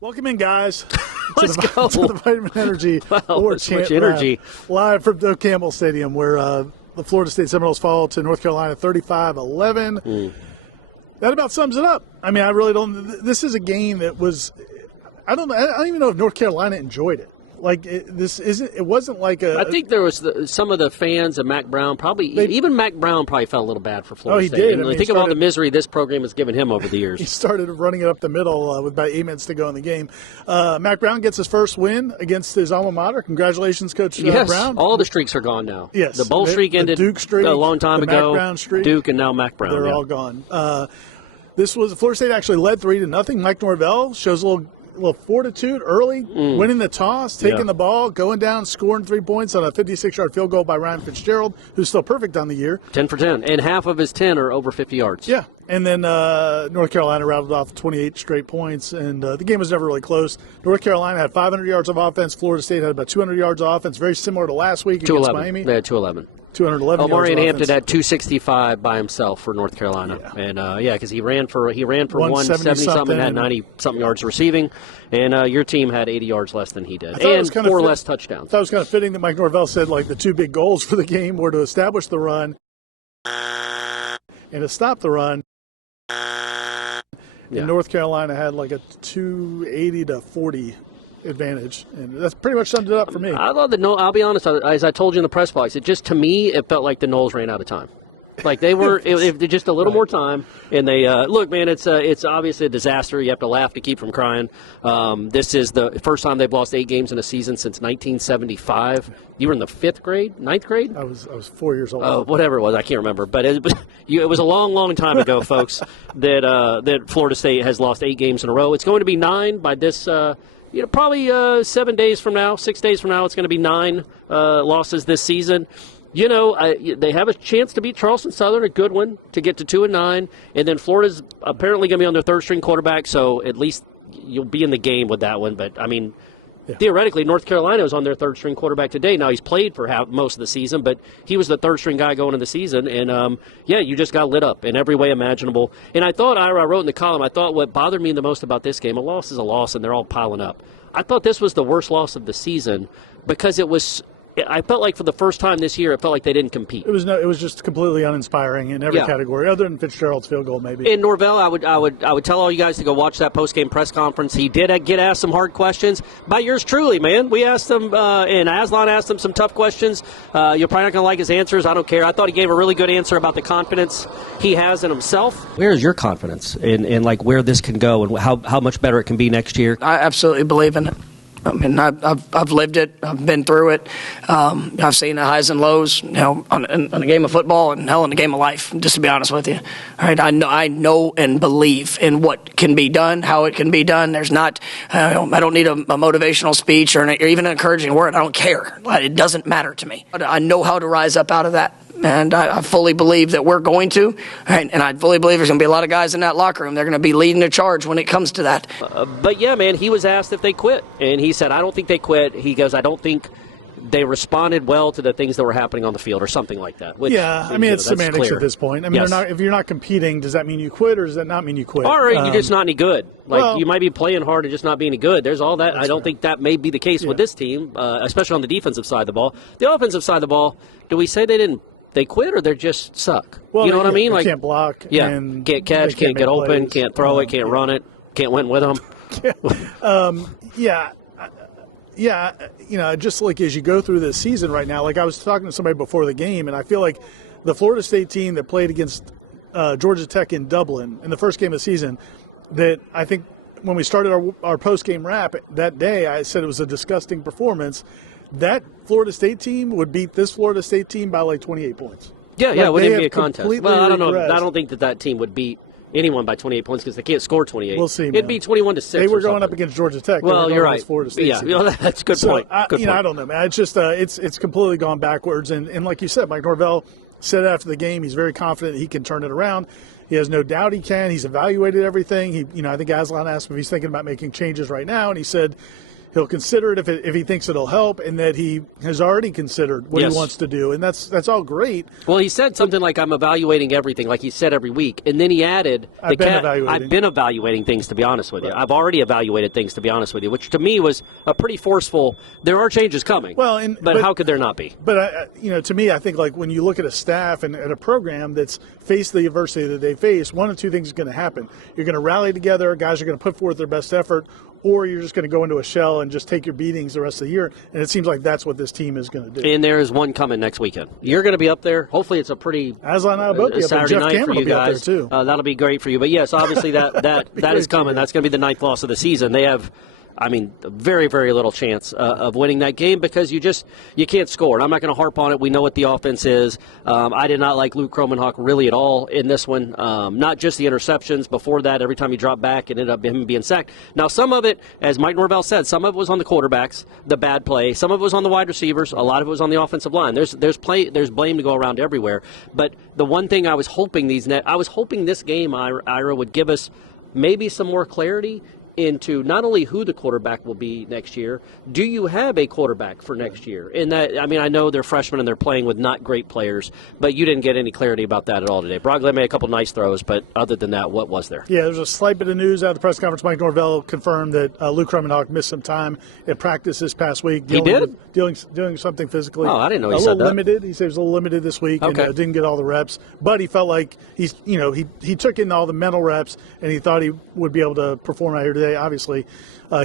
Welcome in, guys. Let's go. To the Vitamin Energy Warchant energy. Live from Doak Campbell Stadium, where the Florida State Seminoles fall to North Carolina 35-11. That about sums it up. I mean, I really don't. This is a game that was. I don't even know if North Carolina enjoyed it. Like it wasn't like a. I think there was some of the fans of Mac Brown even Mac Brown probably felt a little bad for Florida State. Did. I mean, think of all the misery this program has given him over the years. He started running it up the middle with about 8 minutes to go in the game. Mac Brown gets his first win against his alma mater. Congratulations, Coach Brown. All the streaks are gone now. Yes, the bowl streak ended Duke streak, a long time ago. Mac Brown streak, Duke and now Mac Brown. They're all gone. This was Florida State actually led 3-0. Mike Norvell shows a little fortitude early, winning the toss, taking the ball, going down, scoring 3 points on a 56-yard field goal by Ryan Fitzgerald, who's still perfect on the year. 10 for 10, and half of his 10 are over 50 yards. Yeah, and then North Carolina rattled off 28 straight points, and the game was never really close. North Carolina had 500 yards of offense. Florida State had about 200 yards of offense, very similar to last week against Miami. They had 211. 211 Omari yards Hampton had 265 by himself for North Carolina, and because he ran for 170-something, had 90-something yards receiving, and your team had 80 yards less than he did, and 4 less touchdowns. I thought it was kind of fitting that Mike Norvell said like the two big goals for the game were to establish the run and to stop the run. And North Carolina had like a 280-40 advantage, and that's pretty much summed it up for me. I thought I'll be honest, as I told you in the press box, to me it felt like the Noles ran out of time. Like they were just a little more time, and they look, man. It's obviously a disaster. You have to laugh to keep from crying. This is the first time they've lost 8 games in a season since 1975. You were in the 5th grade, 9th grade. I was 4 years old. Whatever it was, I can't remember. But it was a long, long time ago, folks. That Florida State has lost 8 games in a row. It's going to be 9 by this. Probably 7 days from now, 6 days from now, it's going to be 9 losses this season. They have a chance to beat Charleston Southern, a good one, to get to 2-9, and then Florida's apparently going to be on their 3rd-string quarterback, so at least you'll be in the game with that one. But, I mean, theoretically, North Carolina was on their 3rd-string quarterback today. Now, he's played for most of the season, but he was the 3rd-string guy going into the season, and, you just got lit up in every way imaginable. And I wrote in the column, I thought what bothered me the most about this game, a loss is a loss, and they're all piling up. I thought this was the worst loss of the season because I felt like for the first time this year, it felt like they didn't compete. It was just completely uninspiring in every category, other than Fitzgerald's field goal, maybe. And Norvell, I would tell all you guys to go watch that post-game press conference. He did get asked some hard questions by yours truly, man. We asked him, and Aslan asked him some tough questions. You're probably not going to like his answers. I don't care. I thought he gave a really good answer about the confidence he has in himself. Where is your confidence in like where this can go and how much better it can be next year? I absolutely believe in it. I mean, I've lived it. I've been through it. I've seen the highs and lows, in a game of football and hell in a game of life. Just to be honest with you, all right. I know and believe in what can be done, how it can be done. There's not. I don't need a motivational speech or even an encouraging word. I don't care. It doesn't matter to me. I know how to rise up out of that. And I fully believe that we're going to, right? And I fully believe there's going to be a lot of guys in that locker room. They're going to be leading the charge when it comes to that. But, yeah, man, he was asked if they quit. And he said, I don't think they quit. He goes, I don't think they responded well to the things that were happening on the field or something like that. Which, it's semantics at this point. I mean, if you're not competing, does that mean you quit or does that not mean you quit? Or you're just not any good. You might be playing hard and just not being any good. There's all that. I don't think that may be the case with this team, especially on the defensive side of the ball. The offensive side of the ball, do we say they quit or they just suck? Well, you know what I mean? They can't block. Yeah, and can't catch, can't get open, plays. Can't throw it, can't run it, can't win with them. Just like as you go through this season right now, like I was talking to somebody before the game, and I feel like the Florida State team that played against Georgia Tech in Dublin in the first game of the season, that I think when we started our post-game wrap that day, I said it was a disgusting performance. That Florida State team would beat this Florida State team by like 28 points. Yeah, it wouldn't be a contest. Well, I don't know. Regressed. I don't think that team would beat anyone by 28 points because they can't score 28. We'll see, man. It'd be 21-6. They were going up against Georgia Tech. Well, you're right. Florida State that's a good point. Good point. I don't know, man. It's just it's completely gone backwards. And like you said, Mike Norvell said after the game, he's very confident he can turn it around. He has no doubt he can. He's evaluated everything. I think Aslan asked him if he's thinking about making changes right now, and he said, he'll consider it if he thinks it'll help, and that he has already considered what he wants to do, and that's all great. Well, he said something like, I'm evaluating everything, like he said every week, and then he added, I've been evaluating things, to be honest with you. I've already evaluated things, to be honest with you, which to me was a pretty forceful, there are changes coming, but how could there not be? But, to me, I think like when you look at a staff and at a program that's faced the adversity that they face, one of two things is going to happen. You're going to rally together, guys are going to put forth their best effort, or you're just going to go into a shell and just take your beatings the rest of the year. And it seems like that's what this team is going to do. And there is one coming next weekend. You're going to be up there. Hopefully it's a pretty Saturday night for you guys. Too. That'll be great for you. But, yes, obviously that is coming. That's going to be the 9th loss of the season. They have very, very little chance of winning that game because you can't score. And I'm not going to harp on it. We know what the offense is. I did not like Luke Kromenhoek really at all in this one. Not just the interceptions. Before that, every time he dropped back, it ended up him being sacked. Now, some of it, as Mike Norvell said, some of it was on the quarterbacks, the bad play. Some of it was on the wide receivers. A lot of it was on the offensive line. There's blame to go around everywhere. But the one thing I was hoping this game, Ira, would give us maybe some more clarity into not only who the quarterback will be next year, do you have a quarterback for next year? And that, I know they're freshmen and they're playing with not great players, but you didn't get any clarity about that at all today. Brogdon made a couple nice throws, but other than that, what was there? Yeah, there's a slight bit of news out of the press conference. Mike Norvell confirmed that Luke Kromenhoek missed some time at practice this past week. Doing something physically. Oh, I didn't know he said that. A little limited. He said he was a little limited this week and didn't get all the reps. But he felt like he took in all the mental reps and he thought he would be able to perform out here today. Obviously,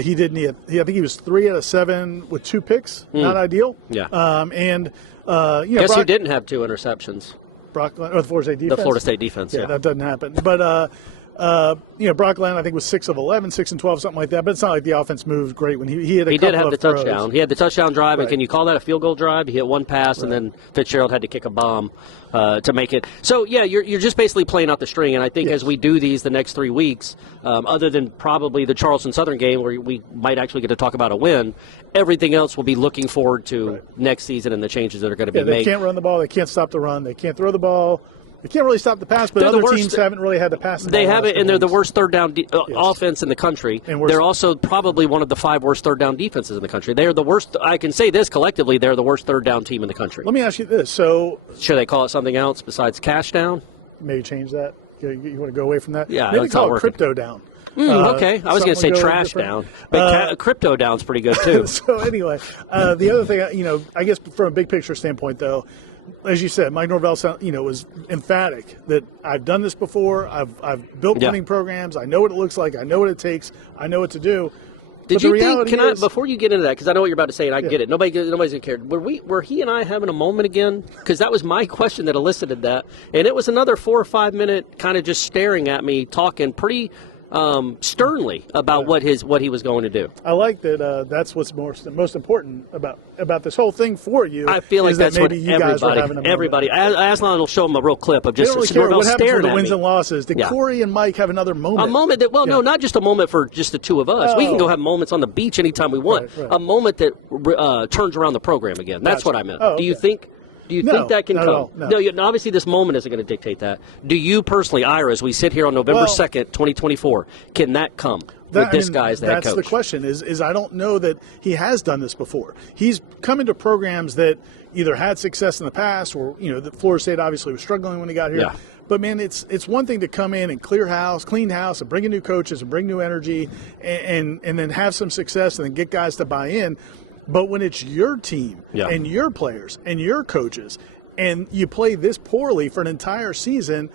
he didn't. I think he was 3 out of 7 with 2 picks. Not ideal. Yeah. Guess who didn't have 2 interceptions? The Florida State defense. The Florida State defense. Yeah, that doesn't happen. But Brock Glenn, I think, was 6 of 11, 6 and 12, something like that. But it's not like the offense moved great when he had a couple of throws. He did have the touchdown. He had the touchdown drive, and can you call that a field goal drive? He hit one pass, and then Fitzgerald had to kick a bomb to make it. So, yeah, you're just basically playing out the string. And I think as we do these the next 3 weeks, other than probably the Charleston Southern game where we might actually get to talk about a win, everything else will be looking forward to next season and the changes that are going to be made. They can't run the ball. They can't stop the run. They can't throw the ball. They can't really stop the pass, but other teams haven't really had to pass the ball. They haven't, and they're the worst third down offense in the country. They're also probably one of the 5 worst third down defenses in the country. They are the worst. I can say this collectively, they're the worst third down team in the country. Let me ask you this. So, should they call it something else besides cash down? Maybe change that. You want to go away from that? Yeah, maybe call it crypto down. Okay, I was going to say trash down, but crypto down's pretty good too. So anyway, the other thing, I guess from a big picture standpoint, though, as you said, Mike Norvell, was emphatic that I've done this before. I've built winning programs. I know what it looks like. I know what it takes. I know what to do. Did you think? Before you get into that, because I know what you're about to say, and I get it. Nobody's gonna care. Were he and I having a moment again? Because that was my question that elicited that, and it was another 4 or 5 minute kind of just staring at me, talking pretty sternly about what he was going to do. I like that. That's what's most important about this whole thing for you. I feel like that's what everybody. Aslan will show him a real clip of just Norvell staring at me. What happens with the wins and losses? Did Corey and Mike have another moment? A moment that, no, not just a moment for just the two of us. We can go have moments on the beach anytime we want. Right. A moment that turns around the program again. That's what I meant. Do you think? Do you think that can come? No, obviously this moment isn't going to dictate that. Do you personally, Ira, as we sit here on November 2nd, 2024, can that come with this guy as the head coach? That's the question, is I don't know that he has done this before. He's come into programs that either had success in the past or, the Florida State obviously was struggling when he got here. Yeah. But, man, it's one thing to come in and clean house and bring in new coaches and bring new energy and then have some success and then get guys to buy in. But when it's your team and your players and your coaches and you play this poorly for an entire season,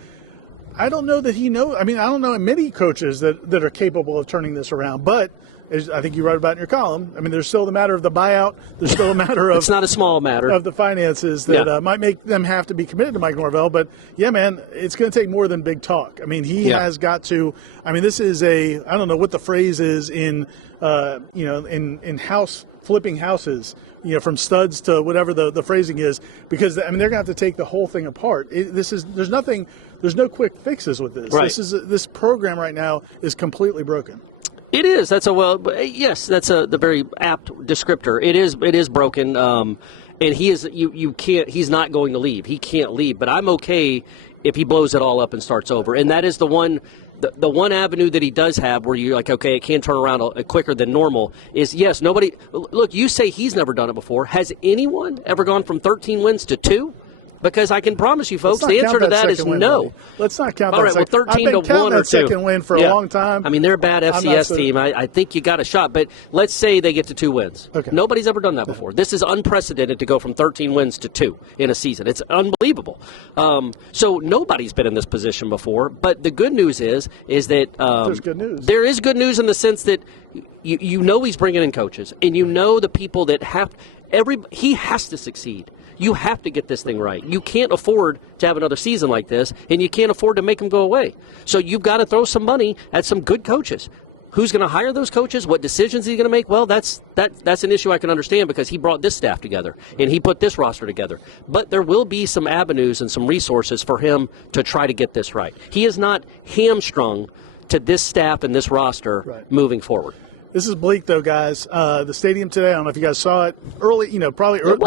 I don't know that he knows. I don't know many coaches that are capable of turning this around. But as I think you wrote about in your column, there's still the matter of the buyout. There's still a matter of – it's not a small matter. Of the finances that might make them have to be committed to Mike Norvell. But, yeah, man, it's going to take more than big talk. He has got to – this is I don't know what the phrase is in house – flipping houses, from studs to whatever the phrasing is, because they're going to have to take the whole thing apart. There's no quick fixes with this. Right. This program right now is completely broken. It is. That's the very apt descriptor. It is broken. And he is. You can't. He's not going to leave. He can't leave. But I'm okay if he blows it all up and starts over. And that is the one The one avenue that he does have where you're like, okay, it can turn around quicker than normal is, yes, nobody – look, you say he's never done it before. Has anyone ever gone from 13 wins to 2? Because I can promise you, folks, the answer to that is no. Let's not count All that. Right, well, 13 to 1 or 2. That second win for a long time. I mean, they're a bad FCS team. I think you got a shot. But let's say they get to 2 wins. Okay. Nobody's ever done that before. This is unprecedented to go from 13 wins to 2 in a season. It's unbelievable. So nobody's been in this position before. But the good news is that there's good news. There is good news in the sense that you know he's bringing in coaches, and you know the people that have he has to succeed. You have to get this thing right. You can't afford to have another season like this, and you can't afford to make them go away. So you've got to throw some money at some good coaches. Who's going to hire those coaches? What decisions is he going to make? Well, that's an issue I can understand because he brought this staff together, and he put this roster together. But there will be some avenues and some resources for him to try to get this right. He is not hamstrung to this staff and this roster moving forward. This is bleak, though, guys. The stadium today, I don't know if you guys saw it early, probably early.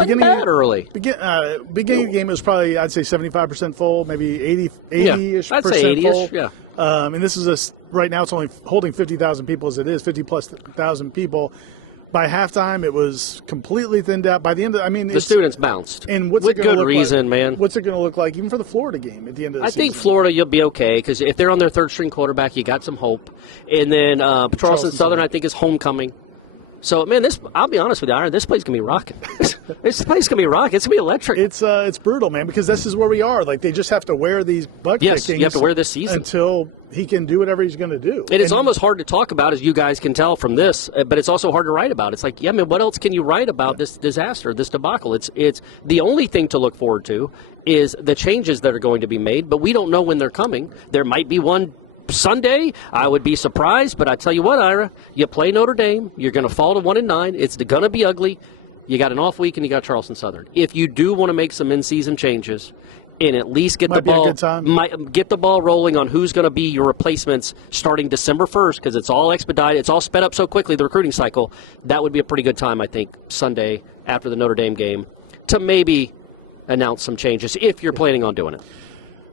Beginning of the game, it was probably, I'd say, 75% full, maybe 80-ish I'd percent say 80-ish, full. yeah. And this is right now it's only holding 50,000 people as it is, 50-plus thousand people. By halftime, it was completely thinned out. By the end of the students bounced. And what's with it gonna good look reason, like, man. What's it going to look like even for the Florida game at the end of the season? I think Florida, you'll be okay because if they're on their third-string quarterback, you got some hope. And then Charleston Southern, I think, is homecoming. So, man, I'll be honest with you, Ira, this place going to be rocking. This place going to be rocking. It's going to be electric. It's brutal, man, because this is where we are. Like, they just have to wear these butt kickings. Yes, you have to wear this season. Until he can do whatever he's going to do. And it's almost hard to talk about, as you guys can tell from this, but it's also hard to write about. It's like, yeah, man, what else can you write about this disaster, this debacle? It's the only thing to look forward to is the changes that are going to be made, but we don't know when they're coming. There might be one Sunday. I would be surprised, but I tell you what, Ira, you play Notre Dame, you're going to fall to 1-9. It's going to be ugly. You got an off week, and you got Charleston Southern. If you do want to make some in-season changes and at least get the ball rolling on who's going to be your replacements starting December 1st, because it's all expedited, it's all sped up so quickly, the recruiting cycle, that would be a pretty good time, I think, Sunday after the Notre Dame game to maybe announce some changes if you're planning on doing it.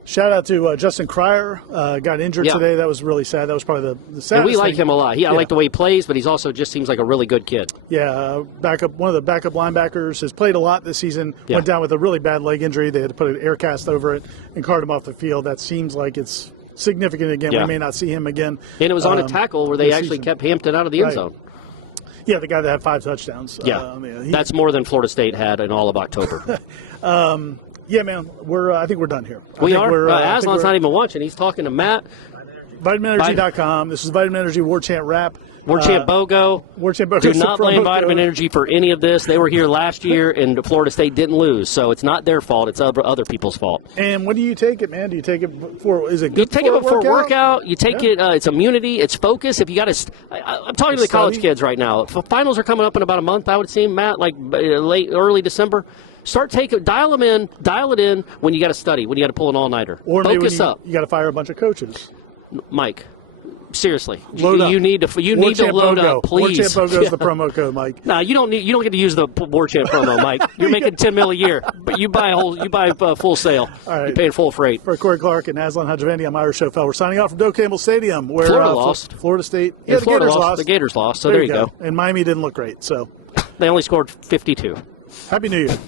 Shout out to Justin Cryer. Got injured today. That was really sad. That was probably the saddest we like thing. him a lot. I like the way he plays, but he's also just seems like a really good kid. Yeah, one of the backup linebackers, has played a lot this season. Yeah. Went down with a really bad leg injury. They had to put an air cast over it and cart him off the field. That seems like it's significant again. Yeah. We may not see him again. And it was on a tackle where they actually kept Hampton out of the end zone. Yeah, the guy that had 5 touchdowns. Yeah, that's more than Florida State had in all of October. Yeah, man, I think we're done here. We are. Aslan's not even watching. He's talking to Matt. VitaminEnergy.com. This is Vitamin Energy Warchant Wrap. Warchant BOGO. Warchant BOGO. Do not blame Vitamin Energy for any of this. They were here last year, and Florida State didn't lose, so it's not their fault. It's other people's fault. And when do you take it, man? Do you take it for? Is it good? You take it before workout. You take it. It's immunity. It's focus. If you got to, I'm talking to the college kids right now. Finals are coming up in about a month. I would say, Matt, like early December. Dial it in when you got to study, when you got to pull an all-nighter. Or focus up. You got to fire a bunch of coaches. Mike, seriously, load up. You need to load up, please. Warchant BOGO is the promo code, Mike. No, you don't get to use the Warchant promo, Mike. You're making $10 million a year, but you buy full sale. All right. You're paying full freight. For Corey Clark and Aslan Hajavandi, I'm Ira Schofel. We're signing off from Doak Campbell Stadium, where Florida lost. Florida State. Yeah, the Gators lost. The Gators lost. So there you go. And Miami didn't look great. So they only scored 52. Happy New Year.